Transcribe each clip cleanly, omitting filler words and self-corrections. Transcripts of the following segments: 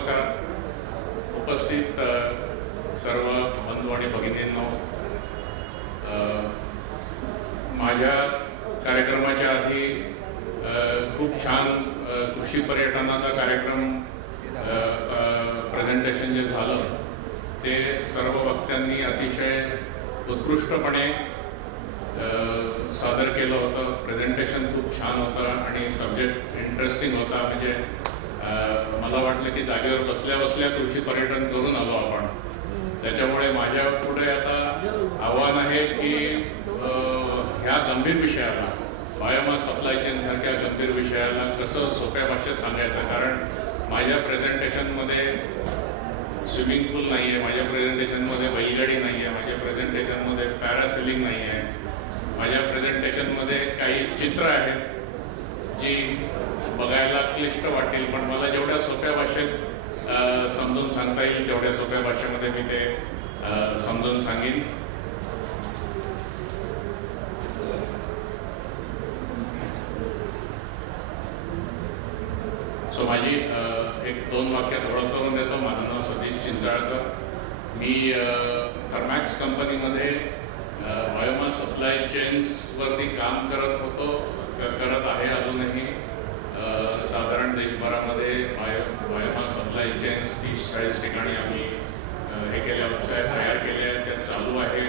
नमस्कार. उपस्थित सर्व बंधू आणि भगिनींनो, माझ्या कार्यक्रमाच्या आधी खूप छान कृषी पर्यटनाचा कार्यक्रम प्रेझेंटेशन जे झालं ते सर्व वक्त्यांनी अतिशय उत्कृष्टपणे सादर केलं होतं. प्रेझेंटेशन खूप छान होतं आणि सब्जेक्ट इंटरेस्टिंग होता. म्हणजे मला वाटलं की जागेवर बसल्या बसल्या कृषी पर्यटन करून आलो आपण. त्याच्यामुळे माझ्या पुढे आता आव्हान आहे की ह्या गंभीर विषयाला, बायोमास सप्लाय चेन सारख्या गंभीर विषयाला कसं सोप्या भाषेत सांगायचं. कारण माझ्या प्रेझेंटेशनमध्ये स्विमिंग पूल नाही आहे, माझ्या प्रेझेंटेशनमध्ये बैलगाडी नाही आहे, माझ्या प्रेझेंटेशनमध्ये पॅरासेलिंग नाही आहे, माझ्या प्रेझेंटेशनमध्ये काही चित्र आहेत जी बघायला क्लिष्ट वाटेल, पण मला जेवढ्या सोप्या भाषेत समजून सांगता येईल तेवढ्या सोप्या भाषेमध्ये मी ते समजून सांगेन. सो माझी एक दोन वाक्यात ओळख करून देतो. माझं नाव सतीश चिंचाळकर. मी थर्मॅक्स कंपनीमध्ये बायोमास सप्लाय चेन्सवरती काम करत आहे अजूनही. साधारण देशभरामध्ये बायोमास सप्लाय चेन्स 30-40 ठिकाणी आम्ही हे केल्या होत्या, तयार केल्या आहेत, त्या चालू आहे.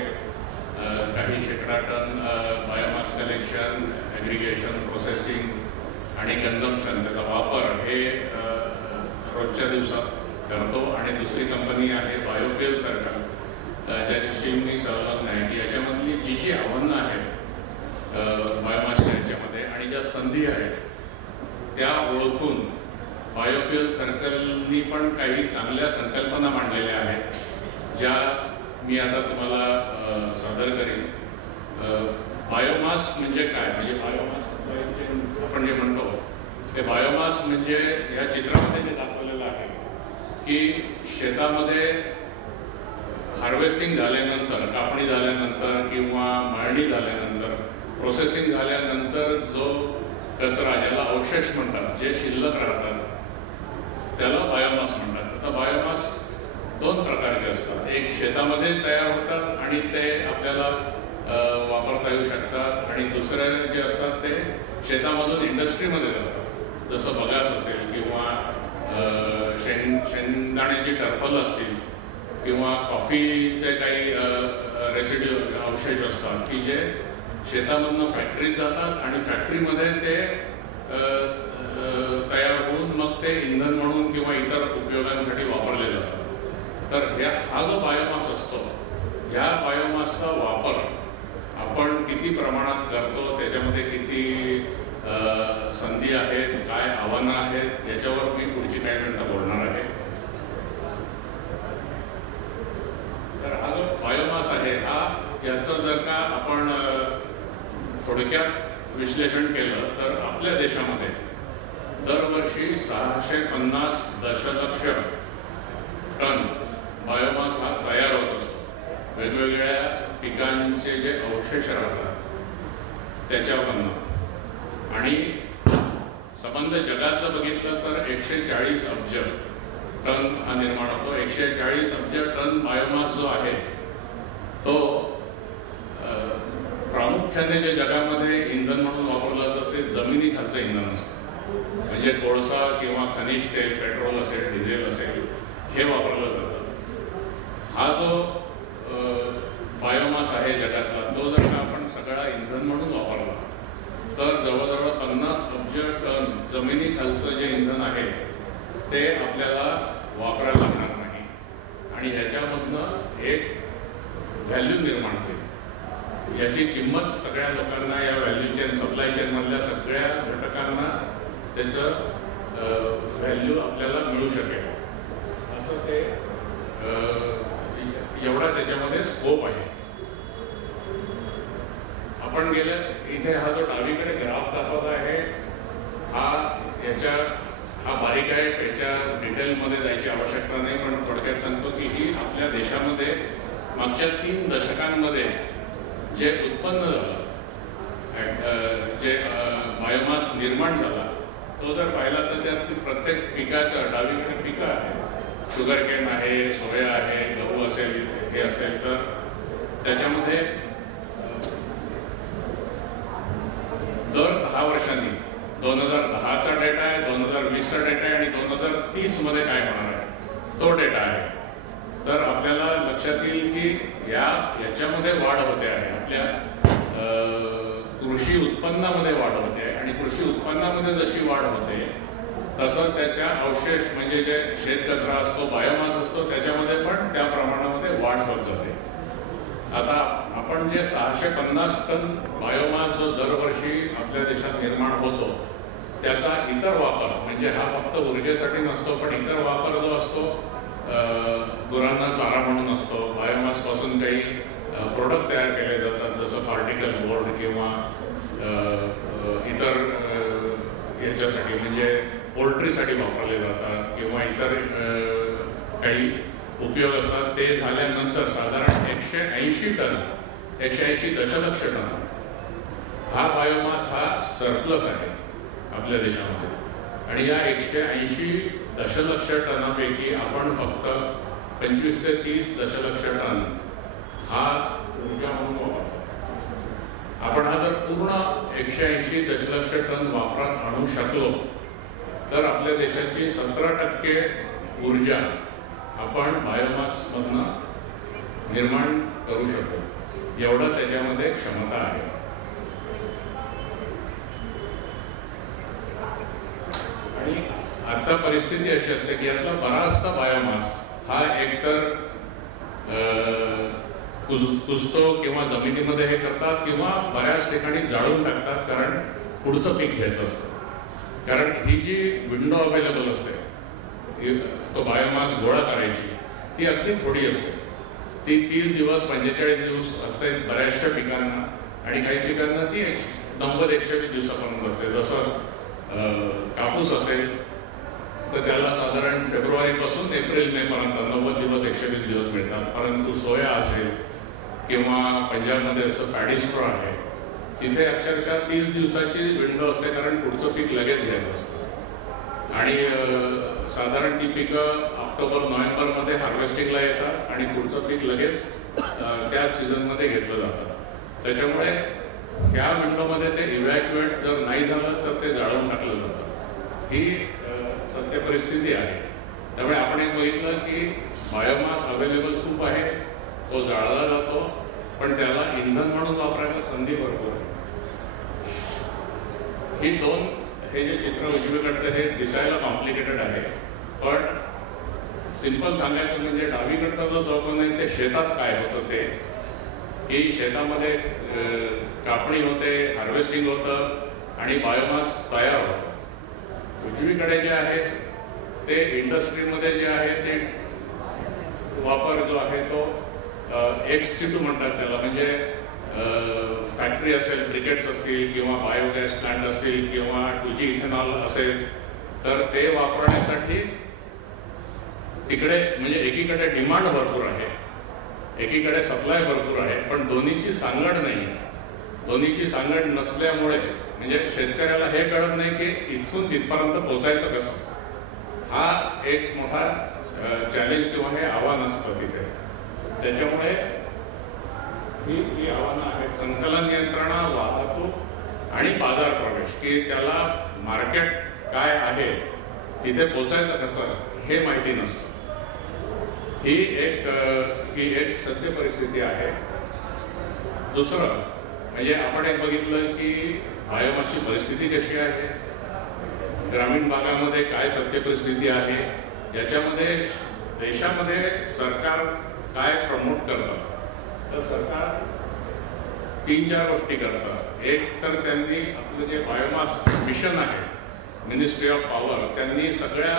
काही शेकडा टन बायोमास कलेक्शन, ॲग्रिगेशन, प्रोसेसिंग आणि कन्झम्पशन, त्याचा वापर हे रोजच्या दिवसात करतो. आणि दुसरी कंपनी आहे बायोफ्युएल सर्कल, ज्याच्याशी मी संलग्न आहे की याच्यामधली जी आव्हानं आहेत बायोमासच्या याच्यामध्ये आणि ज्या संधी आहेत त्या ओळखून बायोफ्युएल सर्कलनी पण काही चांगल्या संकल्पना मांडलेल्या आहेत ज्या मी आता तुम्हाला सादर करीन. बायोमास म्हणजे काय, म्हणजे बायोमास आपण जे म्हणतो ते बायोमास म्हणजे या चित्रामध्ये जे दाखवलेलं आहे की शेतामध्ये हार्वेस्टिंग झाल्यानंतर, कापणी झाल्यानंतर किंवा मळणी झाल्यानंतर, प्रोसेसिंग झाल्यानंतर जो कचरा, ज्याला अवशेष म्हणतात, जे शिल्लक राहतात त्याला बायोमास म्हणतात. आता बायोमास दोन प्रकारचे असतात. एक शेतामध्ये तयार होतात आणि ते आपल्याला वापरता येऊ शकतात, आणि दुसरे जे असतात ते शेतामधून इंडस्ट्रीमध्ये जातात. जसं बगास असेल किंवा शेंगदाण्याची टरफल असतील किंवा कॉफीचे काही रेसिड्यू अवशेष असतात की जे शेतामधनं फॅक्टरीत जातात आणि फॅक्टरीमध्ये ते तयार होऊन मग ते इंधन म्हणून किंवा इतर उपयोगांसाठी वापरले जातात. तर हा जो बायोमास असतो, ह्या बायोमासचा वापर आपण किती प्रमाणात करतो, त्याच्यामध्ये किती संधी आहेत, काय आव्हानं आहेत, याच्यावर मी पुढची काही मिनिटं बोलणार आहे. तर हा जो बायोमास आहे याचं जर का आपण थोडक्यात विश्लेषण केलं तर आपल्या देशामध्ये दरवर्षी 650 दशलक्ष टन बायोमास हा तयार होत असतो. वेगवेगळ्या पिकांचे जे अवशेष राहतात त्याच्यावरनं. आणि संबंध जगात जर बघितलं तर 140 अब्ज टन हा निर्माण होतो. 140 अब्ज टन बायोमास जो आहे तो प्रामुख्याने जे जगामध्ये इंधन म्हणून वापरलं जातं ते जमिनीखालचं इंधन असतं. म्हणजे कोळसा किंवा खनिज तेल, पेट्रोल असेल, डिझेल असेल, हे वापरलं जातं. हा जो बायोमास आहे जगातला, तो जर का आपण सगळा इंधन म्हणून वापरला तर जवळजवळ 50 अब्ज टन जमिनीखालचं जे इंधन आहे ते आपल्याला वापरायला लागणार नाही. आणि ह्याच्यामधनं एक व्हॅल्यू निर्माण होईल. याची किंमत सगळ्या लोकांना, या व्हॅल्यू चेन, सप्लाय चेनमधल्या सगळ्या घटकांना त्याचं व्हॅल्यू आपल्याला मिळू शकेल. असं ते एवढा त्याच्यामध्ये स्कोप आहे. आपण गेल्या इथे हा जो डावीकडे ग्राफ दाखवला आहे हा बारीक आहे, याच्या डिटेलमध्ये जायची आवश्यकता नाही, पण थोडक्यात सांगतो की ही आपल्या देशामध्ये मागच्या 3 दशकांमध्ये जे उत्पन्न झालं, जे बायोमास निर्माण झाला, तो जर पाहिला तर त्यात प्रत्येक पिकाचं, डावीकडे पिकं आहे शुगर केन आहे, सोया आहे, गहू असेल, हे असेल, तर त्याच्यामध्ये दर 10 वर्षांनी 2010चा डेटा आहे, 2020चा डेटा आहे आणि 2030 मध्ये काय होणार आहे तो डेटा आहे. तर आपल्याला लक्षात येईल की याच्यामध्ये वाढ होते आहे, आपल्या कृषी उत्पन्नामध्ये वाढ होते आहे आणि कृषी उत्पन्नामध्ये जशी वाढ होते तसं त्याच्या अवशेष म्हणजे जे शेतकचरा असतो, बायोमास असतो, त्याच्यामध्ये पण त्या प्रमाणामध्ये वाढ होत जाते. आता आपण जे 650 टन बायोमास जो दरवर्षी आपल्या देशात निर्माण होतो त्याचा इतर वापर म्हणजे हा फक्त ऊर्जेसाठी नसतो, पण इतर वापर जो असतो गुरांना चारा म्हणून असतो. बायोमास पासून काही प्रोडक्ट तयार केले जातात, जसं पार्टिकल बोर्ड किंवा इतर याच्यासाठी म्हणजे पोल्ट्रीसाठी वापरले जातात किंवा इतर काही उपयोग असतात. ते झाल्यानंतर साधारण 180 टन 180 दशलक्ष टन हा बायोमास हा सरप्लस आहे आपल्या देशामध्ये. आणि या 180 दशलक्ष टनापैकी आपण फक्त 25 ते 30 दशलक्ष टन हा ऊर्जा म्हणून वापरतो. आपण हा जर पूर्ण 180 दशलक्ष टन वापरात आणू शकलो तर आपल्या देशाची 17% ऊर्जा आपण बायोमास मधनं निर्माण करू शकतो. एवढं त्याच्यामध्ये क्षमता आहे. आणि आता परिस्थिती अशी असते की यातला बराचसा बायोमास हा एकतर कुजतो किंवा जमिनीमध्ये हे करतात किंवा बऱ्याच ठिकाणी जाळून टाकतात, कारण पुढचं पीक घ्यायचं असतं. कारण ही जी विंडो अवेलेबल असते तो बायोमास गोळा करायची ती अगदी थोडी असते. ती 30 दिवस 45 दिवस असते बऱ्याचशा पिकांना आणि काही पिकांना ती 90-120 दिवसापर्यंत असते. जसं कापूस असेल तर त्याला साधारण फेब्रुवारीपासून एप्रिल मे पर्यंत 90 दिवस 120 दिवस मिळतात. परंतु सोया असेल किंवा पंजाबमध्ये जसं पॅडिस्ट्रो आहे तिथे अक्षरशः 30 दिवसाची विंडो असते, कारण पुढचं पीक लगेच घ्यायचं असतं. आणि साधारण ती पिकं ऑक्टोबर-नोव्हेंबरमध्ये हार्वेस्टिंगला येतात आणि पुढचं पीक लगेच त्याच सीझनमध्ये घेतलं जातं. त्याच्यामुळे ह्या विंडोमध्ये ते इव्हॅक्युएट जर नाही झालं तर ते जाळून टाकलं जातं. ही सत्य परिस्थिती आहे. त्यामुळे आपण एक बघितलं की बायोमास अवेलेबल खूप आहे, तो जाळला जातो, पण त्याला इंधन म्हणून वापरायला संधी भरपूर आहे. हे जे चित्र उजवीकडचं हे दिसायला कॉम्प्लिकेटेड आहे, पण सिंपल सांगायचं म्हणजे डावीकडचा जो चौकोन आहे ते शेतात काय होतं ते की शेतामध्ये कापणी होते, हार्वेस्टिंग होतं आणि बायोमास तयार होतं. उजवीकडे जे आहे ते इंडस्ट्रीमध्ये जे आहे ते वापर जो आहे तो एक्स-C2 म्हणतात त्याला, म्हणजे फॅक्टरी असेल, ब्रिकेट्स असतील किंवा बायोगॅस प्लांट असतील किंवा 2G इथेनॉल असेल, तर ते वापरण्यासाठी तिकडे म्हणजे एकीकडे डिमांड भरपूर आहे, एकीकडे सप्लाय भरपूर आहे, पण दोन्हीची सांगड नाही आहे. दोन्हीची सांगड नसल्यामुळे म्हणजे शेतकऱ्याला हे कळत नाही की इथून तिथपर्यंत पोहोचायचं कसं. हा एक मोठा चॅलेंज किंवा हे आव्हान असतं तिथे. त्याच्यामुळे ही आव्हानं आहेत. संकलन यंत्रणा, वाहतूक आणि बाजार प्रवेश, की त्याला मार्केट काय आहे, तिथे पोचायचं कसं हे माहिती नसतं. ही एक सत्य परिस्थिती आहे. दुसरं म्हणजे आपण एक बघितलं की बायोमासची परिस्थिती कशी आहे, ग्रामीण भागामध्ये काय सत्य परिस्थिती आहे, याच्यामध्ये देशामध्ये सरकार काय प्रमोट करतं. तर सरकार 3-4 गोष्टी करतं. एक तर त्यांनी आपलं जे बायोमास मिशन आहे, मिनिस्ट्री ऑफ पॉवर, त्यांनी सगळ्या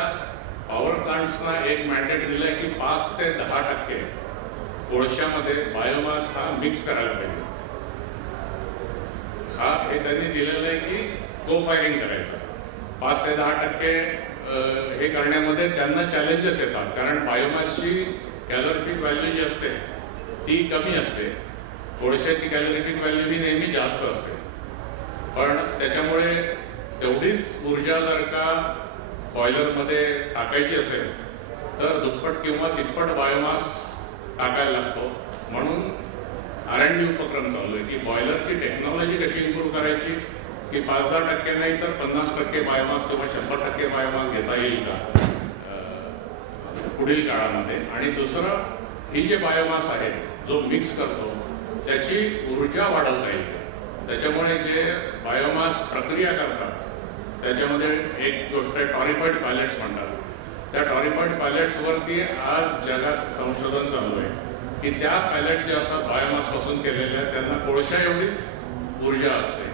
पॉवर प्लांट्सना एक मॅन्डेट दिलंय की 5 ते 10% कोळशामध्ये बायोमास हा मिक्स करायला पाहिजे. हे त्यांनी दिलेलं आहे की को फायरिंग करायचं. 5 ते 10% हे करण्यामध्ये त्यांना चॅलेंजेस येतात, कारण बायोमासची कॅलरिफिक व्हॅल्यू जी असते ती कमी असते. कोळशाची कॅलरिफिक व्हॅल्यू ही नेहमी जास्त असते. पण त्याच्यामुळे तेवढीच ऊर्जा जर का बॉयलरमध्ये टाकायची असेल तर दुप्पट किंवा तिप्पट बायोमास टाकायला लागतो. म्हणून R&D उपक्रम चालू आहे की बॉयलरची टेक्नॉलॉजी कशी इम्प्रूव्ह करायची की 5-10% नाही तर 50% बायोमास किंवा 100% बायोमास घेता येईल का पुढील काळामध्ये. आणि दुसरं, ही जे बायोमास आहे जो मिक्स करतो त्याची ऊर्जा वाढवता येईल. त्याच्यामुळे जे बायोमास प्रक्रिया करतात त्याच्यामध्ये एक गोष्ट आहे टॉरिफाईड पॅलेट्स म्हणतात. त्या टॉरिफाईड पॅलेट्सवरती आज जगात संशोधन चालू आहे की त्या पॅलेट जे असतात बायोमासपासून केलेल्या त्यांना कोळशा एवढीच ऊर्जा असते.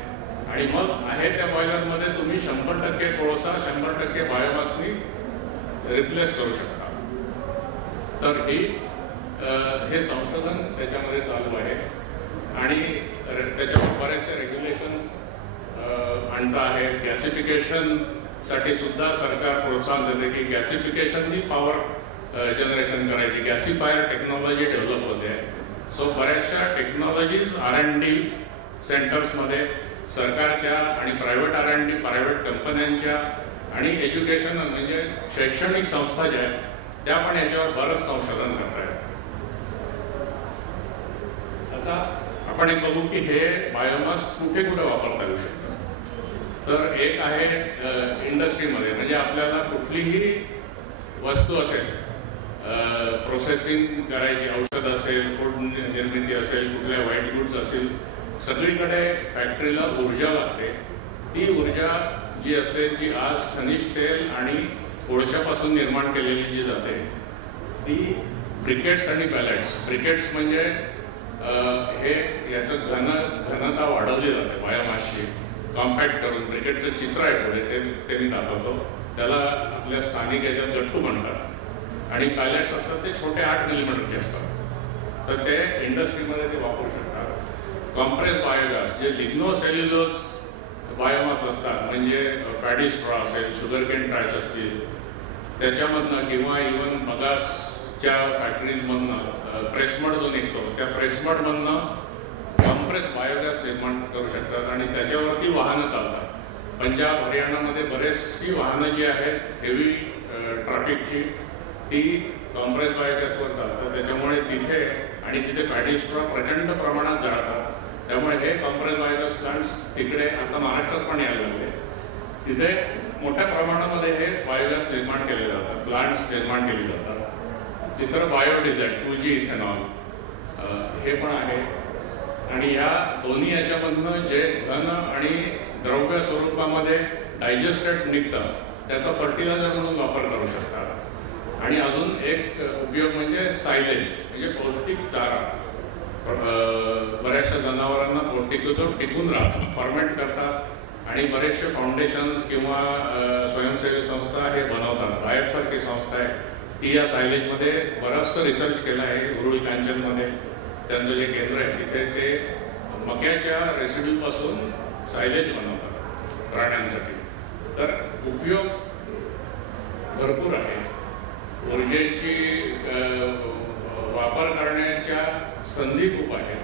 आणि मग आहे त्या बॉयलरमध्ये तुम्ही 100% कोळसा 100% बायोमासनी रिप्लेस करू शकता. तर हे संशोधन त्याच्यामध्ये चालू आहे. आणि त्याच्यावर बरेचसे रेग्युलेशन्स आणता आहे. गॅसिफिकेशनसाठी सुद्धा सरकार प्रोत्साहन देते की गॅसिफिकेशननी पॉवर जनरेशन करायची. गॅसिफायर टेक्नॉलॉजी डेव्हलप होते. सो बऱ्याचशा टेक्नॉलॉजीज R&D सेंटर्समध्ये सरकारच्या आणि प्रायव्हेट R&D प्रायव्हेट कंपन्यांच्या आणि एज्युकेशन म्हणजे शैक्षणिक संस्था ज्या आहेत त्या पण याच्यावर बरंच संशोधन करत आहेत. आता आपण एक बघू की हे बायोमास कुठे कुठे वापरता येऊ शकतं. तर एक आहे इंडस्ट्रीमध्ये, म्हणजे आपल्याला कुठलीही वस्तू असेल प्रोसेसिंग करायची, औषध असेल, फूड निर्मिती असेल, कुठल्या व्हाईट गुड्स असतील, सगळीकडे फॅक्टरीला ऊर्जा लागते. ती ऊर्जा जी असते जी आज खनिज तेल आणि कोळशापासून निर्माण केलेली जी जाते ती ब्रिकेट्स आणि पॅलेट्स. ब्रिकेट्स म्हणजे हे याचं घनता वाढवली जाते बायोमासची कॉम्पॅक्ट करून. ब्रिकेटचं चित्र आहे पुढे ते मी दाखवतो. त्याला आपल्या स्थानिक याच्यात गट्टू म्हणतात. आणि पॅलेट्स असतात ते छोटे 8 मिलीमीटरचे असतात. तर ते इंडस्ट्रीमध्ये ते वापरू शकतात. कॉम्प्रेस बायोगॅस जे लिग्नोसेल्युलोज बायोमास असतात, म्हणजे पॅडी स्ट्रॉ असेल, शुगरकेन ट्रॅश असतील त्याच्यामधनं, किंवा इव्हन बगासच्या फॅक्टरीजमधनं प्रेसमड जो निघतो त्या प्रेसमडमधनं कॉम्प्रेस बायोगॅस निर्माण करू शकतात. आणि त्याच्यावरती वाहनं चालतात. पंजाब हरियाणामध्ये बरेचशी वाहनं जी आहेत हेवी ट्रॅफिकची ती कॉम्प्रेस बायोगॅसवर चालतात. त्याच्यामुळे तिथे पॅडी स्ट्रॉ प्रचंड प्रमाणात जाळतात. त्यामुळे हे कॉम्प्रेस बायोगॅस प्लांट्स तिकडे आता महाराष्ट्रात पण यायला लागले. तिथे मोठ्या प्रमाणामध्ये हे बायोगॅस निर्माण केले जातात, प्लांट्स निर्माण केली जातात. तिसरं बायोडिझेल 2G इथेनॉल हे पण आहे. आणि या दोन्ही याच्यामधनं जे घन आणि द्रव्य स्वरूपामध्ये डायजेस्टेड निघतं त्याचा फर्टिलायझर म्हणून वापर करू शकतात. आणि अजून एक उपयोग म्हणजे सायलेज, म्हणजे पौष्टिक चारा. बऱ्याचशा जनावरांना पौष्टिक टिकून राहतात, फॉर्मेट करतात. आणि बरेचसे फाउंडेशन्स किंवा स्वयंसेवी संस्था हे बनवतात. बायफसारखी संस्था आहे ती या सायलेजमध्ये बराचसा रिसर्च केला आहे. उरुळी कांचनमध्ये त्यांचं जे केंद्र आहे तिथे ते मक्याच्या रेसिड्यूपासून सायलेज बनवतात प्राण्यांसाठी. तर उपयोग भरपूर आहे. ऊर्जेची वापर करण्याच्या संधी खूप आहेत.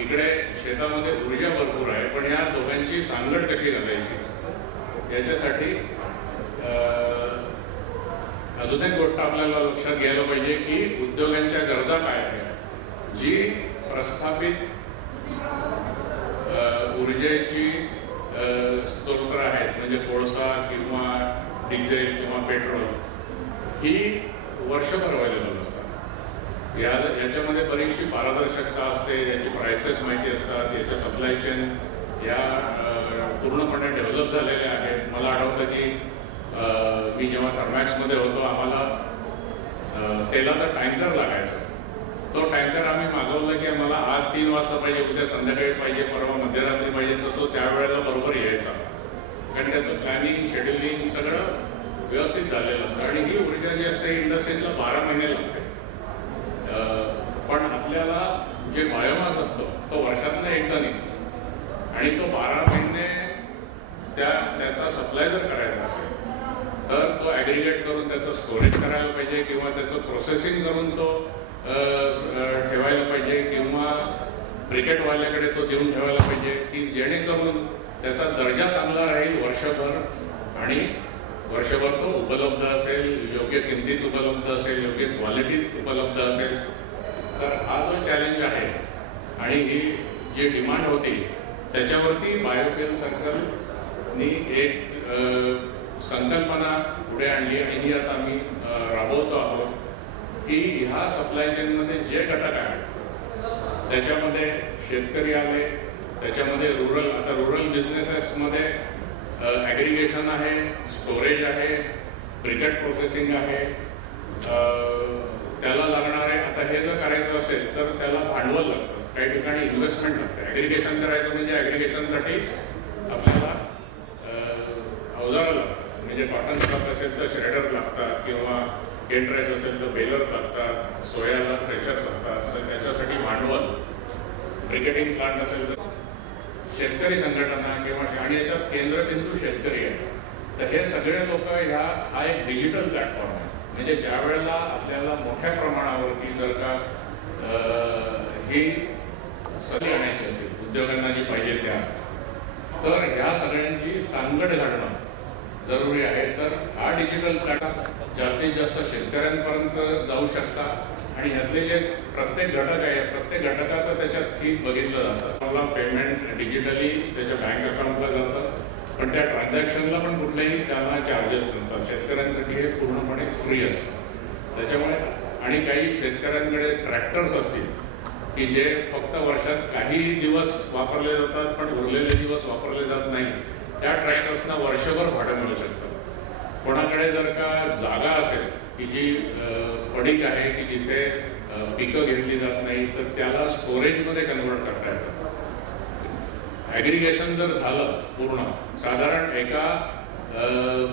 इकडे शेतामध्ये ऊर्जा भरपूर आहे, पण या दोघांची सांगड कशी घालायची याच्यासाठी अजून एक गोष्ट आपल्याला लक्षात घ्यायला पाहिजे की उद्योगांच्या गरजा काय आहेत. जी प्रस्थापित ऊर्जेची स्त्रोत आहेत, म्हणजे कोळसा किंवा डिझेल किंवा पेट्रोल, ही वर्षभर अवेलेबल असतात. याच्यामध्ये बरीचशी पारदर्शकता असते, याची प्राइसेस माहिती असतात, याच्या सप्लाय चेन या पूर्णपणे डेव्हलप झालेल्या आहेत. मला आठवतं की मी जेव्हा थर्मॅक्समध्ये होतो आम्हाला तेलाचा टँकर लागायचा. तो टँकर आम्ही मागवला की आम्हाला आज 3 वाजता पाहिजे, उद्या संध्याकाळी पाहिजे, परवा मध्यरात्री पाहिजे, तर तो त्यावेळेला बरोबर यायचा. कारण त्याचं प्लॅनिंग शेड्युलिंग सगळं व्यवस्थित झालेलं असतं. आणि ही ऊर्जा जी असते इंडस्ट्रीजला 12 महिने लागते. पण आपल्याला जे बायोमास असतो तो वर्षातनं एकदा निघतो आणि तो 12 महिने त्याचा सप्लाय जर करायचा असेल तर तो ॲग्रिगेट करून त्याचं स्टोरेज करायला पाहिजे, किंवा त्याचं प्रोसेसिंग करून तो ठेवायला पाहिजे, किंवा ब्रिकेटवाल्याकडे तो देऊन ठेवायला पाहिजे की जेणेकरून त्याचा दर्जा चांगला राहील वर्षभर आणि वर्षभर तो उपलब्ध असेल, योग्य किमतीत उपलब्ध असेल, योग्य क्वालिटीत उपलब्ध असेल. तर हा जो चॅलेंज आहे आणि ही जी डिमांड होती त्याच्यावरती बायोफ्युएल सर्कलनी एक संकल्पना पुढे आणली आणि ही आता आम्ही राबवतो आहोत की ह्या सप्लाय चेनमध्ये जे घटक आहेत त्याच्यामध्ये शेतकरी आले, त्याच्यामध्ये रूरल बिझनेसेसमध्ये ॲग्रिगेशन आहे, स्टोरेज आहे, ब्रिकेट प्रोसेसिंग आहे, त्याला लागणारे आता हे जर करायचं असेल तर त्याला भांडवल लागतं, काही ठिकाणी इन्व्हेस्टमेंट लागतं. ॲग्रिगेशन करायचं म्हणजे ॲग्रिगेशनसाठी आपल्याला अवजारं लागतं, म्हणजे कॉटन स्टॉक असेल तर श्रेडर लागतात किंवा गेट राईस असेल तर बेलर लागतात, सोयाला थ्रेशर्स असतात, तर त्याच्यासाठी भांडवल, ब्रिकेटिंग प्लांट असेल तर शेतकरी संघटना किंवा आणि याच्यात केंद्रबिंदू शेतकरी आहे. तर हे सगळे लोक हा एक डिजिटल प्लॅटफॉर्म आहे. म्हणजे ज्या वेळेला आपल्याला मोठ्या प्रमाणावरती जर का ही सगळी आणायची असतील उद्योगांना जी पाहिजे त्या, तर ह्या सगळ्यांची सांगड घालणं जरुरी आहे. तर हा डिजिटल प्लॅटफॉर्म जास्तीत जास्त शेतकऱ्यांपर्यंत जाऊ शकता आणि यातले जे प्रत्येक घटक आहे प्रत्येक घटकाचं त्याच्यात फी बघितलं जातं. मला पेमेंट डिजिटली त्याच्या बँक अकाउंटला जातं, पण त्या ट्रान्झॅक्शनला पण कुठलेही त्यांना चार्जेस नसतात. शेतकऱ्यांसाठी हे पूर्णपणे फ्री असतं. त्याच्यामुळे आणि काही शेतकऱ्यांकडे ट्रॅक्टर्स असतील की जे फक्त वर्षात काही दिवस वापरले जातात पण उरलेले दिवस वापरले जात नाही, त्या ट्रॅक्टर्सना वर्षभर भाडं मिळू शकतं. कोणाकडे जर का जागा असेल की जी पडीक आहे की जिथे पिकं घेतली जात नाही, तर त्याला स्टोरेजमध्ये कन्वर्ट करता येतं. ॲग्रिगेशन जर झालं पूर्ण, साधारण एका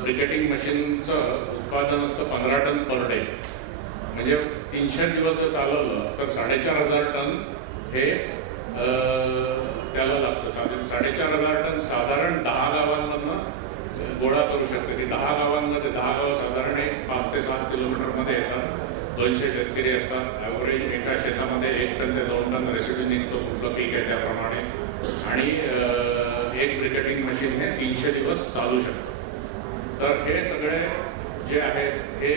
ब्रिकेटिंग मशीनचं उत्पादन असतं 15 टन पर डे. म्हणजे 300 दिवस जर चालवलं तर 4,500 टन हे त्याला लागतं. 4,500 टन साधारण 10 गावांमधनं गोळा करू शकते. की 10 गावांमध्ये 10 गावं साधारण 5 ते 7 किलोमीटरमध्ये येतात. 200 शेतकरी असतात. ॲव्हरेज एका शेतामध्ये 1 टन ते 2 टन रेसिड्यू निघतो, कुठलं पीक आहे त्याप्रमाणे. आणि एक ब्रिकेटिंग मशीन हे 300 दिवस चालू शकतं. तर हे सगळे जे आहेत हे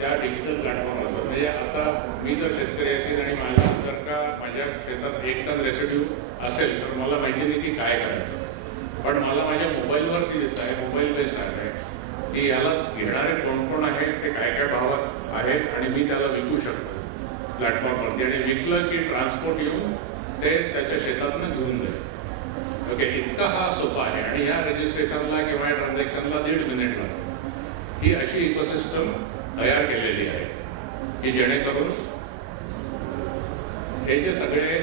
त्या डिजिटल प्लॅटफॉर्म असतात. म्हणजे आता मी जर शेतकरी असेल आणि माझ्या शेतात 1 टन रेसिड्यू असेल तर मला माहिती नाही की काय करायचं, पण मला माझ्या मोबाईलवरती दिसत आहे, मोबाईल बेस्ड आहे की याला घेणारे कोण कोण आहेत, ते काय काय भावात आहेत आणि मी त्याला विकू शकतो प्लॅटफॉर्मवरती. आणि विकलं की ट्रान्सपोर्ट येऊन ते त्याच्या शेतातनं घेऊन जाईल. ओके, इतका हा सोपा आहे. आणि ह्या रजिस्ट्रेशनला किंवा या ट्रान्झॅक्शनला 1.5 मिनिट लागतो. ही अशी इकोसिस्टम तयार केलेली आहे की जेणेकरून हे जे सगळे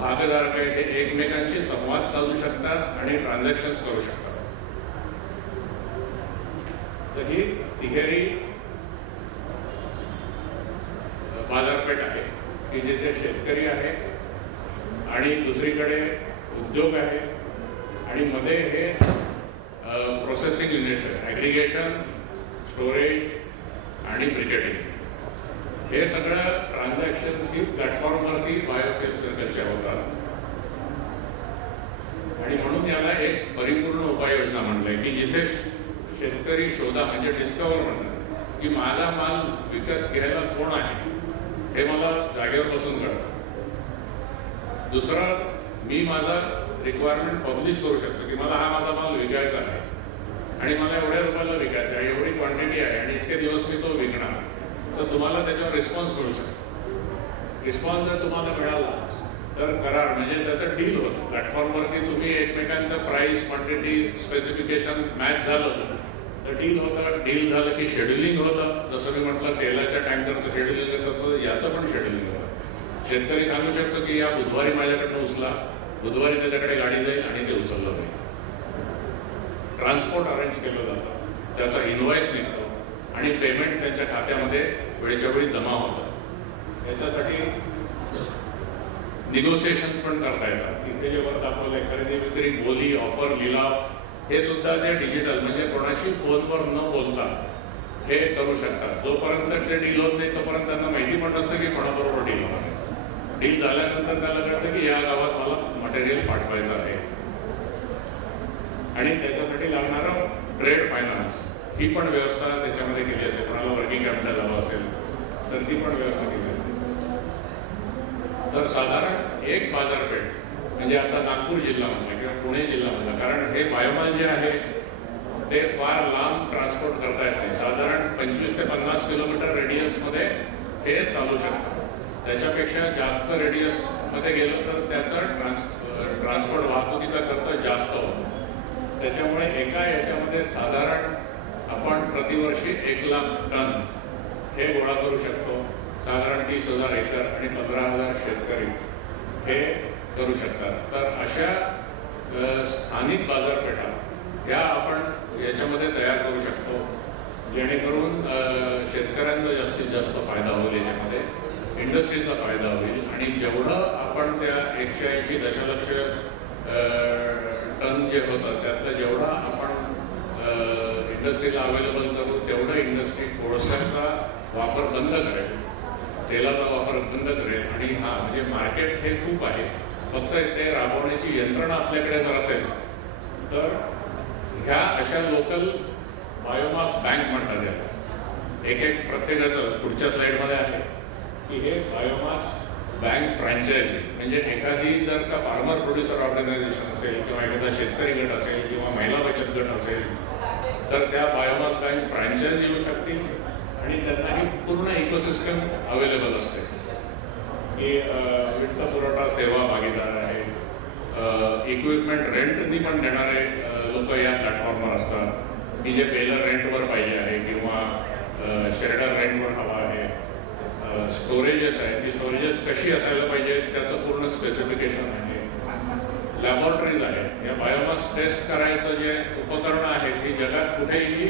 भागधारक आहेत हे एकमेकांशी संवाद साधू शकतात आणि ट्रान्झॅक्शन्स करू शकतात. तर ही तिहेरी बाजारपेठ आहे की जिथे शेतकरी आहे आणि दुसरीकडे उद्योग आहे आणि मध्ये हे प्रोसेसिंग युनिट्स आहेत, ॲग्रिगेशन, स्टोरेज आणि ब्रिकेटिंग. हे सगळं ट्रान्झॅक्शन्स ही प्लॅटफॉर्मवरती बायोफ्युएल सर्कलच्या होतात. आणि म्हणून याला एक परिपूर्ण उपाययोजना म्हटलंय की जिथे शेतकरी शोधा, म्हणजे डिस्कवर म्हणतात की माझा माल विकत घ्यायला कोण आहे हे मला जागेवर बसून कळतं. दुसरं, मी माझा रिक्वायरमेंट पब्लिश करू शकतो की मला हा माझा माल विकायचा आहे आणि मला एवढ्या रुपयाला विकायचा आहे, एवढी क्वांटिटी आहे आणि इतके दिवस मी तो विकणार. तर तुम्हाला त्याच्यावर रिस्पॉन्स मिळू शकतो. रिस्पॉन्स जर तुम्हाला मिळाला तर करार म्हणजे त्याचं डील होतं. प्लॅटफॉर्मवरती तुम्ही एकमेकांचं प्राईस, क्वांटिटी, स्पेसिफिकेशन मॅच झालं तर डील होतं. डील झालं की शेड्युलिंग होतं. जसं मी म्हटलं तेलाच्या टँकरचं शेड्युलिंग होतं तसं याचं पण शेड्युलिंग होतं. शेतकरी सांगू शकतो की या बुधवारी माझ्याकडनं उचला, बुधवारी त्याच्याकडे गाडी जाईल आणि ते उचललं जाईल. ट्रान्सपोर्ट अरेंज केलं जातं, त्याचा इनव्हॉइस निघतो आणि पेमेंट त्यांच्या खात्यामध्ये वेळेच्या वेळी जमा होतं. याच्यासाठी निगोसिएशन पण करता येतात. इथे जे वर दाखवलंय खरेदी विक्री, बोली, ऑफर, लिलाव, हे सुद्धा ते डिजिटल म्हणजे कोणाशी फोनवर न बोलता हे करू शकतात. जोपर्यंत ते डील होत नाही तोपर्यंत त्यांना माहिती पण नसतं की कोणाबरोबर डील होणार आहे. डील झाल्यानंतर त्याला कळतं की या गावात मला मटेरियल पाठवायचं आहे आणि त्याच्यासाठी लागणारं ट्रेड फायनान्स ही पण व्यवस्था त्याच्यामध्ये केली असते. कोणाला वर्किंग कॅपिटल हवं असेल तर ती पण व्यवस्था केली असते. तर साधारण एक बाजारपेठ म्हणजे आता नागपूर जिल्हा म्हणला किंवा पुणे जिल्हा म्हणला, कारण हे बायोमास जे आहे ते फार लांब ट्रान्सपोर्ट करता येत नाही. साधारण 25 ते 50 किलोमीटर रेडियसमध्ये हे चालू शकतं. त्याच्यापेक्षा जास्त रेडियसमध्ये गेलो तर त्याचा ट्रान्सपोर्ट वाहतुकीचा खर्च जास्त होतो. त्याच्यामुळे एका याच्यामध्ये साधारण आपण प्रतिवर्षी 1 लाख टन हे गोळा करू शकतो. साधारण 30,000 एकर आणि 15,000 शेतकरी हे करू शकतात. तर अशा स्थानिक बाजारपेठा ह्या आपण याच्यामध्ये तयार करू शकतो, जेणेकरून शेतकऱ्यांचा जास्तीत जास्त फायदा होईल, याच्यामध्ये इंडस्ट्रीजला फायदा होईल. आणि जेवढं आपण त्या 180 दशलक्ष टन जे होतं त्यातलं जेवढा आपण इंडस्ट्रीला अवेलेबल करू तेवढं इंडस्ट्री कोळशाचा वापर बंद करेल, तेलाचा वापर बंद करेल. आणि म्हणजे मार्केट हे खूप आहे, फक्त ते राबवण्याची यंत्रणा आपल्याकडे जर असेल तर ह्या अशा लोकल बायोमास बँक म्हणतात याला. एक प्रत्येकाचं पुढच्या स्लाईडमध्ये आहे की हे बायोमास बँक फ्रँचायझी म्हणजे एखादी जर का फार्मर प्रोड्युसर ऑर्गनायझेशन असेल किंवा एखादा शेतकरी गट असेल किंवा महिला बचत गट असेल तर त्या बायोमास बँक फ्रँचायझी येऊ शकतील आणि त्यांना ही पूर्ण इकोसिस्टम अवेलेबल असते की वित्तपुरवठा सेवा भागीदार आहे, इक्विपमेंट रेंटनी पण देणारे लोक या प्लॅटफॉर्मवर असतात की जे बेलर रेंटवर पाहिजे आहे किंवा शेल्टर रेंटवर हवा आहे. स्टोरेजेस आहे, ती स्टोरेजेस कशी असायला पाहिजे त्याचं पूर्ण स्पेसिफिकेशन आहे. लॅबॉरेटरीज आहेत, या बायोमास टेस्ट करायचं जे उपकरणं आहेत ती जगात कुठेही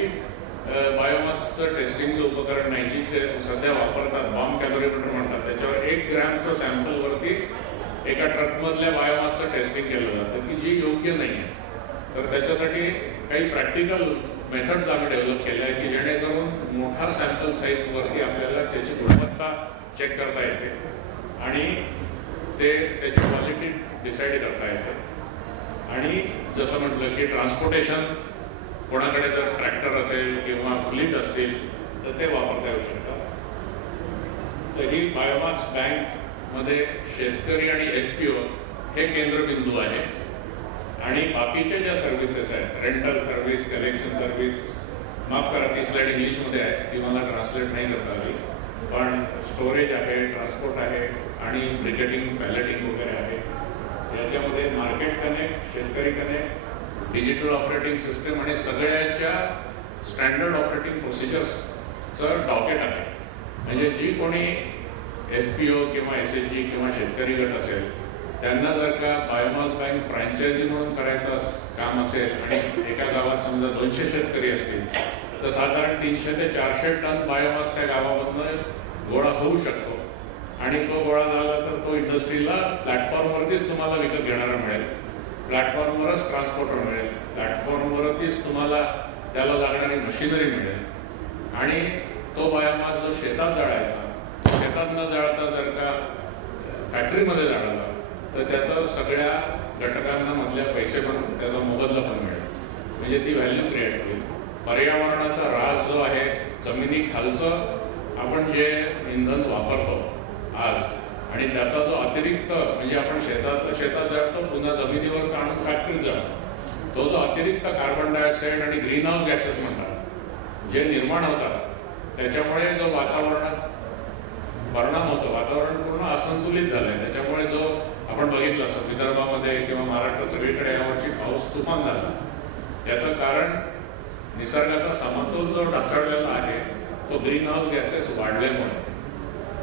बायोमासचं टेस्टिंगचं उपकरण नाही जी ते सध्या वापरतात. बॉम्ब कॅलोरीमीटर म्हणतात, त्याच्यावर 1 ग्रॅमचं सॅम्पलवरती एका ट्रकमधल्या बायोमासचं टेस्टिंग केलं जातं की जी योग्य नाही आहे. तर त्याच्यासाठी काही प्रॅक्टिकल मेथड्स आम्ही डेव्हलप केल्या आहे की जेणेकरून मोठा सॅम्पल साईजवरती आपल्याला त्याची गुणवत्ता चेक करता येते आणि त्याची क्वालिटी डिसाईड करता येते. आणि जसं म्हटलं की ट्रान्सपोर्टेशन कोणाकडे जर ट्रॅक्टर असेल किंवा फ्लीट असतील तर ते वापरता येऊ शकतात. तर ही बायोमास बँकमध्ये शेतकरी आणि FPO हे केंद्रबिंदू आहे. आणि बाकीच्या ज्या सर्व्हिसेस आहेत, रेंटल सर्व्हिस, कलेक्शन सर्व्हिस, माफ करा ती स्लाईड इंग्लिशमध्ये आहे ती मला ट्रान्सलेट नाही करता आली, पण स्टोरेज आहे, ट्रान्सपोर्ट आहे आणि ब्रिकेटिंग, पॅलेटिंग वगैरे आहे. याच्यामध्ये मार्केट कनेक्ट, शेतकरी कनेक्ट, डिजिटल ऑपरेटिंग सिस्टम आणि सगळ्याच्या स्टँडर्ड ऑपरेटिंग प्रोसिजर्सचं डॉकेट आहे. म्हणजे जी कोणी FPO किंवा SHG किंवा शेतकरी गट असेल त्यांना जर का बायोमास बँक फ्रँचायझी म्हणून करायचं काम असेल आणि एका गावात समजा 200 शेतकरी असतील तर साधारण 300 ते 400 टन बायोमास त्या गावामधनं गोळा होऊ शकतो. आणि तो गोळा झाला तर तो इंडस्ट्रीला प्लॅटफॉर्मवरतीच तुम्हाला विकत घेणारा मिळेल, प्लॅटफॉर्मवरच ट्रान्सपोर्टर मिळेल, प्लॅटफॉर्मवरतीच तुम्हाला त्याला लागणारी मशिनरी मिळेल. आणि तो बायोमास जो शेतात जाळायचा, शेतात न जाळता जर का फॅक्टरीमध्ये जाळाला तर त्याचं सगळ्या घटकांना मधल्या पैसे पण त्याचा मोबदला पण मिळेल. म्हणजे ती व्हॅल्यू क्रिएट होईल. पर्यावरणाचा ऱ्हास जो आहे, जमिनी खालचं आपण जे इंधन वापरतो आज आणि त्याचा जो अतिरिक्त म्हणजे आपण शेतात जाळतो पुन्हा जमिनीवर आणून फॅक्टरीत जाळतो, तो जो अतिरिक्त कार्बन डायऑक्साईड आणि ग्रीन हाऊस गॅसेस म्हणतात जे निर्माण होतात त्याच्यामुळे जो वातावरणात परिणाम होतो, वातावरण पूर्ण असंतुलित झालं आहे. त्याच्यामुळे जो आपण बघितलं असं विदर्भामध्ये किंवा महाराष्ट्रात सगळीकडे यावर्षी पाऊस तुफान झाला, याचं कारण निसर्गाचा समतोल जो ढासळलेला आहे तो ग्रीन हाऊस गॅसेस वाढल्यामुळे.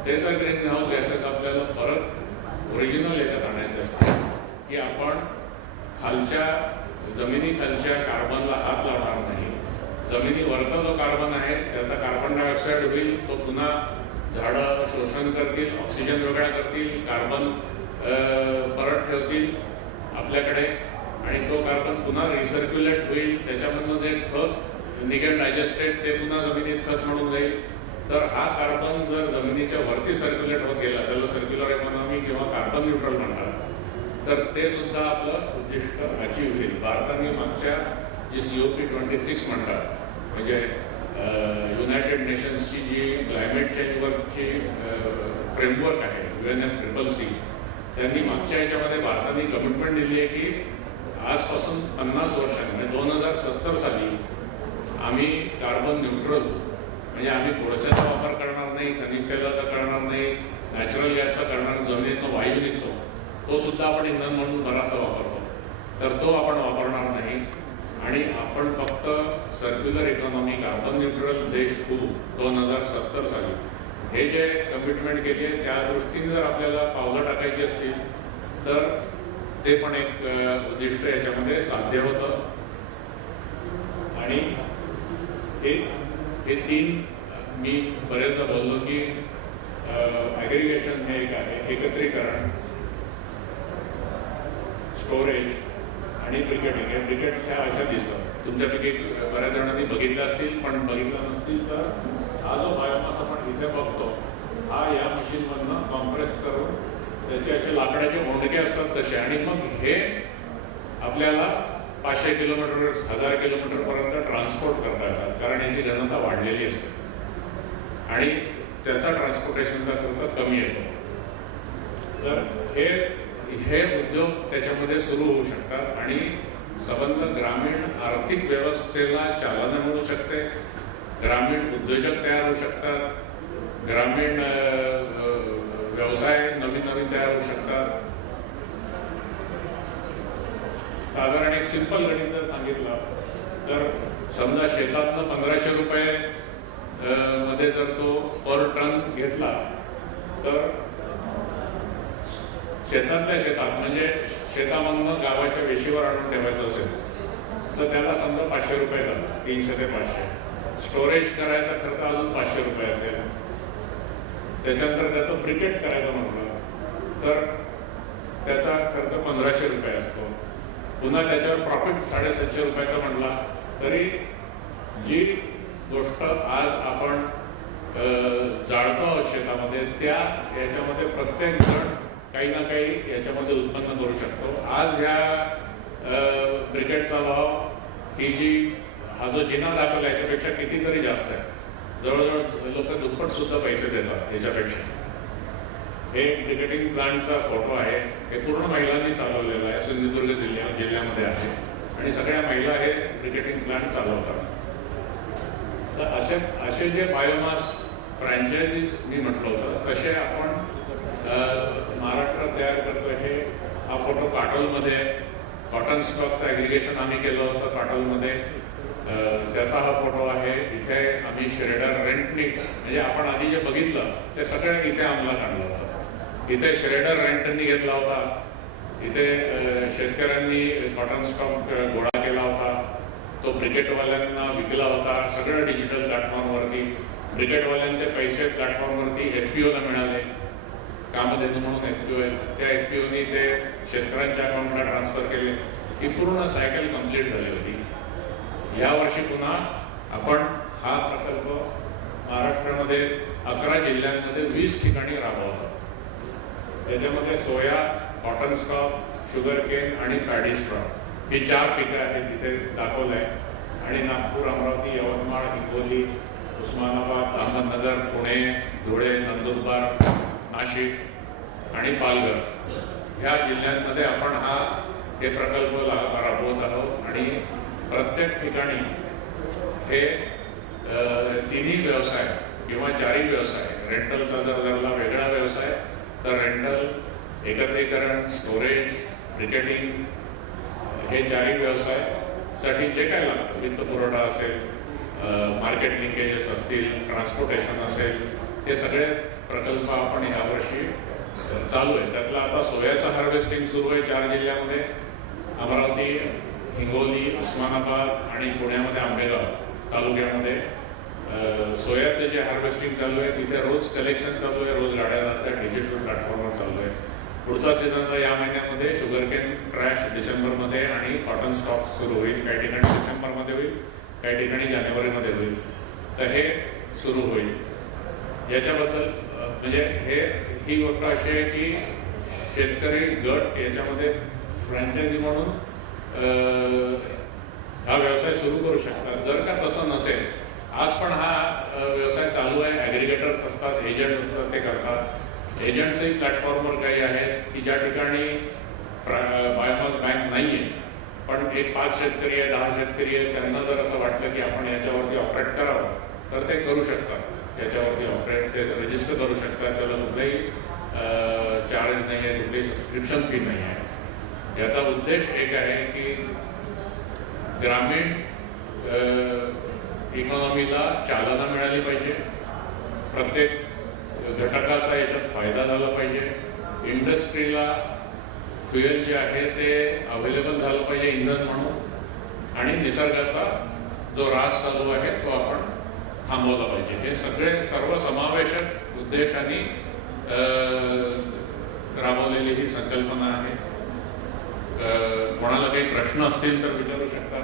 ते जर ग्रीन हाऊस गॅसेस आपल्याला परत ओरिजिनल याच्यात आणायचे असते की आपण जमिनी खालच्या कार्बनला हात लावणार नाही. जमिनीवरचा जो कार्बन आहे त्याचा कार्बन डायऑक्साईड होईल, तो पुन्हा झाडं शोषण करतील, ऑक्सिजन वेगळा करतील, कार्बन परत ठेवतील आपल्याकडे आणि तो कार्बन पुन्हा रिसर्क्युलेट होईल. त्याच्यामधनं जे खत निघेल डायजेस्टेड ते पुन्हा जमिनीत खत म्हणून जाईल. तर हा कार्बन जर जमिनीच्या वरती सर्क्युलेट होत गेला त्याला सर्क्युलर इकॉनॉमी किंवा कार्बन न्यूट्रल म्हणतात. तर ते सुद्धा आपलं उद्दिष्ट अचीव्ह होईल. भारताने मागच्या जी COP26 म्हणतात म्हणजे युनायटेड नेशन्सची जी क्लायमेट चेंजवरची फ्रेमवर्क आहे UNFCCC, त्यांनी मागच्या याच्यामध्ये भारताने कमिटमेंट दिली आहे की आजपासून 50 वर्षांनी म्हणजे 2070 साली आम्ही कार्बन न्यूट्रल, म्हणजे आम्ही कोळशाचा वापर करणार नाही, खनिज तेलाचा करणार नाही, नॅचरल गॅसचा करणार, जमिनीतनं वायू निघतो तो सुद्धा आपण इंधन म्हणून बराचसा वापरतो, तर तो आपण वापरणार नाही आणि आपण फक्त सर्क्युलर इकॉनॉमी कार्बन न्यूट्रल देश होऊ 2070 साली. हे जे कमिटमेंट केली आहे त्या दृष्टीने जर आपल्याला पावलं टाकायची असतील तर ते पण एक उद्दिष्ट याच्यामध्ये साध्य होतं. आणि हे तीन मी बरेचदा बोललो की ॲग्रिगेशन हे एक आहे, एकत्रीकरण, स्टोरेज आणि ब्रिकेटिंग. हे ब्रिकेट्स ह्या अशा दिसतात, तुमच्यापैकी बऱ्याच जणांनी बघितल्या असतील, पण बघितलं नसतील तर हा जो बायोमास आपण इथे बघतो हा या मशीनमधनं कॉम्प्रेस करून त्याचे असे लाकडाचे मोंडके असतात तसे, आणि मग हे आपल्याला 500 किलोमीटर 1000 किलोमीटरपर्यंत ट्रान्सपोर्ट करता येतात, कारण याची घनता वाढलेली असते आणि त्याचा ट्रान्सपोर्टेशनचा खर्च कमी येतो. तर हे उद्योग त्याच्यामध्ये सुरू होऊ शकतात आणि संबंध ग्रामीण आर्थिक व्यवस्थेला चालना मिळू शकते, ग्रामीण उद्योजक तयार होऊ शकतात, ग्रामीण व्यवसाय नवीन नवीन तयार होऊ शकतात. साधारण एक सिंपल गणित जर सांगितलं तर समजा शेतातनं 1500 रुपये मध्ये जर तो पर टन घेतला तर शेतातल्या शेतात म्हणजे शेतामधनं गावाच्या वेशीवर आणून ठेवायचं असेल तर त्याला समजा 500 रुपये झाला, 300 ते 500. स्टोरेज करायचा खर्च अजून 500 रुपये असेल. त्याच्यानंतर त्याचं ब्रिकेट करायचं म्हटलं तर त्याचा खर्च 1500 रुपये असतो. पुन्हा त्याच्यावर प्रॉफिट 750 रुपयाचा म्हटला तरी जी गोष्ट आज आपण जाळतो आहोत शेतामध्ये त्या याच्यामध्ये प्रत्येक जण काही ना काही याच्यामध्ये उत्पन्न करू शकतो. आज ह्या ब्रिकेटचा भाव हा जो जिना दाखवला याच्यापेक्षा कितीतरी जास्त आहे. जवळजवळ लोक दुप्पट सुद्धा पैसे देतात याच्यापेक्षा. हे ब्रिकेटिंग प्लांटचा फोटो आहे, हे पूर्ण महिलांनी चालवलेला आहे, सिंधुदुर्ग जिल्ह्यामध्ये आहे आणि सगळ्या महिला हे ब्रिकेटिंग प्लांट चालवतात. तर असे जे बायोमास फ्रँचायझीज मी म्हटलं होतं तसे आपण महाराष्ट्रात तयार करतो. हा फोटो काटोलमध्ये कॉटन स्टॉकचं ॲग्रिगेशन आम्ही केलं होतं काटोलमध्ये, त्याचा हा फोटो आहे. इथे आम्ही श्रेडर रेंटनी, म्हणजे आपण आधी जे बघितलं ते सगळं इथे अंमलात आणलं होतं. इथे श्रेडर रेंटनी घेतला होता, इथे शेतकऱ्यांनी कॉटन स्टॉक गोळा केला होता, तो ब्रिकेटवाल्यांना विकला होता, सगळं डिजिटल प्लॅटफॉर्मवरती. ब्रिकेटवाल्यांचे पैसे प्लॅटफॉर्मवरती FPOला मिळाले, कामधेनू म्हणून FPO आहे, त्या FPOनी ते शेतकऱ्यांच्या अकाउंटला ट्रान्सफर केले. ही पूर्ण सायकल कंप्लीट झाली होती. यावर्षी पुन्हा आपण हा प्रकल्प महाराष्ट्रामध्ये 11 जिल्ह्यांमध्ये 20 ठिकाणी राबवतो. त्याच्यामध्ये सोया, कॉटन स्टॉक, शुगर केन आणि पॅडी स्ट्रॉ ही 4 पिकं आहेत तिथे दाखवलं आहे. आणि नागपूर, अमरावती, यवतमाळ, हिंगोली, उस्मानाबाद, अहमदनगर, पुणे, धुळे, नंदुरबार, नाशिक आणि पालघर ह्या जिल्ह्यांमध्ये आपण हे प्रकल्प राबवत आहोत. आणि प्रत्येक ठिकाणी हे तिन्ही व्यवसाय किंवा 4ही व्यवसाय, रेंटलचा जर धरला वेगळा व्यवसाय तर रेंटल, एकत्रीकरण, स्टोरेज, ब्रिकेटिंग हे 4ही व्यवसायासाठी जे काय लागतं, वित्तपुरवठा असेल, मार्केट लिंकेजेस असतील, ट्रान्सपोर्टेशन असेल, हे सगळे प्रकल्प आपण ह्यावर्षी चालू आहे. त्यातला आता सोयाचं हार्वेस्टिंग सुरू आहे 4 जिल्ह्यामध्ये, अमरावती, हिंगोली, उस्मानाबाद आणि पुण्यामध्ये आंबेगाव तालुक्यामध्ये सोयाचं जे हार्वेस्टिंग चालू आहे तिथे रोज कलेक्शन चालू आहे, रोज गाड्या जातात, डिजिटल प्लॅटफॉर्मवर चालू आहे. पुढचा सीझनला या महिन्यामध्ये शुगरकेन ट्रॅश डिसेंबरमध्ये आणि कॉटन स्टॉक सुरू होईल. काही ठिकाणी डिसेंबरमध्ये होईल, काही ठिकाणी जानेवारीमध्ये होईल. तर हे सुरू होईल. याच्याबद्दल म्हणजे ही गोष्ट अशी आहे की शेतकरी गट याच्यामध्ये फ्रँचायझी म्हणून हा व्यवसाय सुरू करू शकतात. जर का तसं नसेल, आज पण हा व्यवसाय चालू आहे. ॲग्रिगेटर्स असतात, एजंट असतात, ते करतात. एजंट्सही प्लॅटफॉर्मवर काही आहेत की ज्या ठिकाणी बायोमास बँक नाही आहे, पण एक 5 शेतकरी आहे, 10 शेतकरी आहे, त्यांना जर असं वाटलं की आपण याच्यावरती ऑपरेट करावं तर ते करू शकतात. त्याच्यावरती ऑपरेट ते रजिस्टर करू शकतात. त्याला कुठलाही चार्ज नाही आहे, कुठलीही सबस्क्रिप्शन फी नाही आहे. याचा उद्देश एक आहे की ग्रामीण इकॉनॉमीला चालना मिळाली पाहिजे, प्रत्येक घटकाचा याच्यात फायदा झाला पाहिजे, इंडस्ट्रीला फ्युएल जे आहे ते अवेलेबल झालं पाहिजे इंधन म्हणून, आणि निसर्गाचा जो ऱ्हास चालू आहे तो आपण थांबवला पाहिजे. हे सगळे सर्वसमावेशक उद्देशाने राबवलेली ही संकल्पना आहे. कोणाला काही प्रश्न असतील तर विचारू शकता.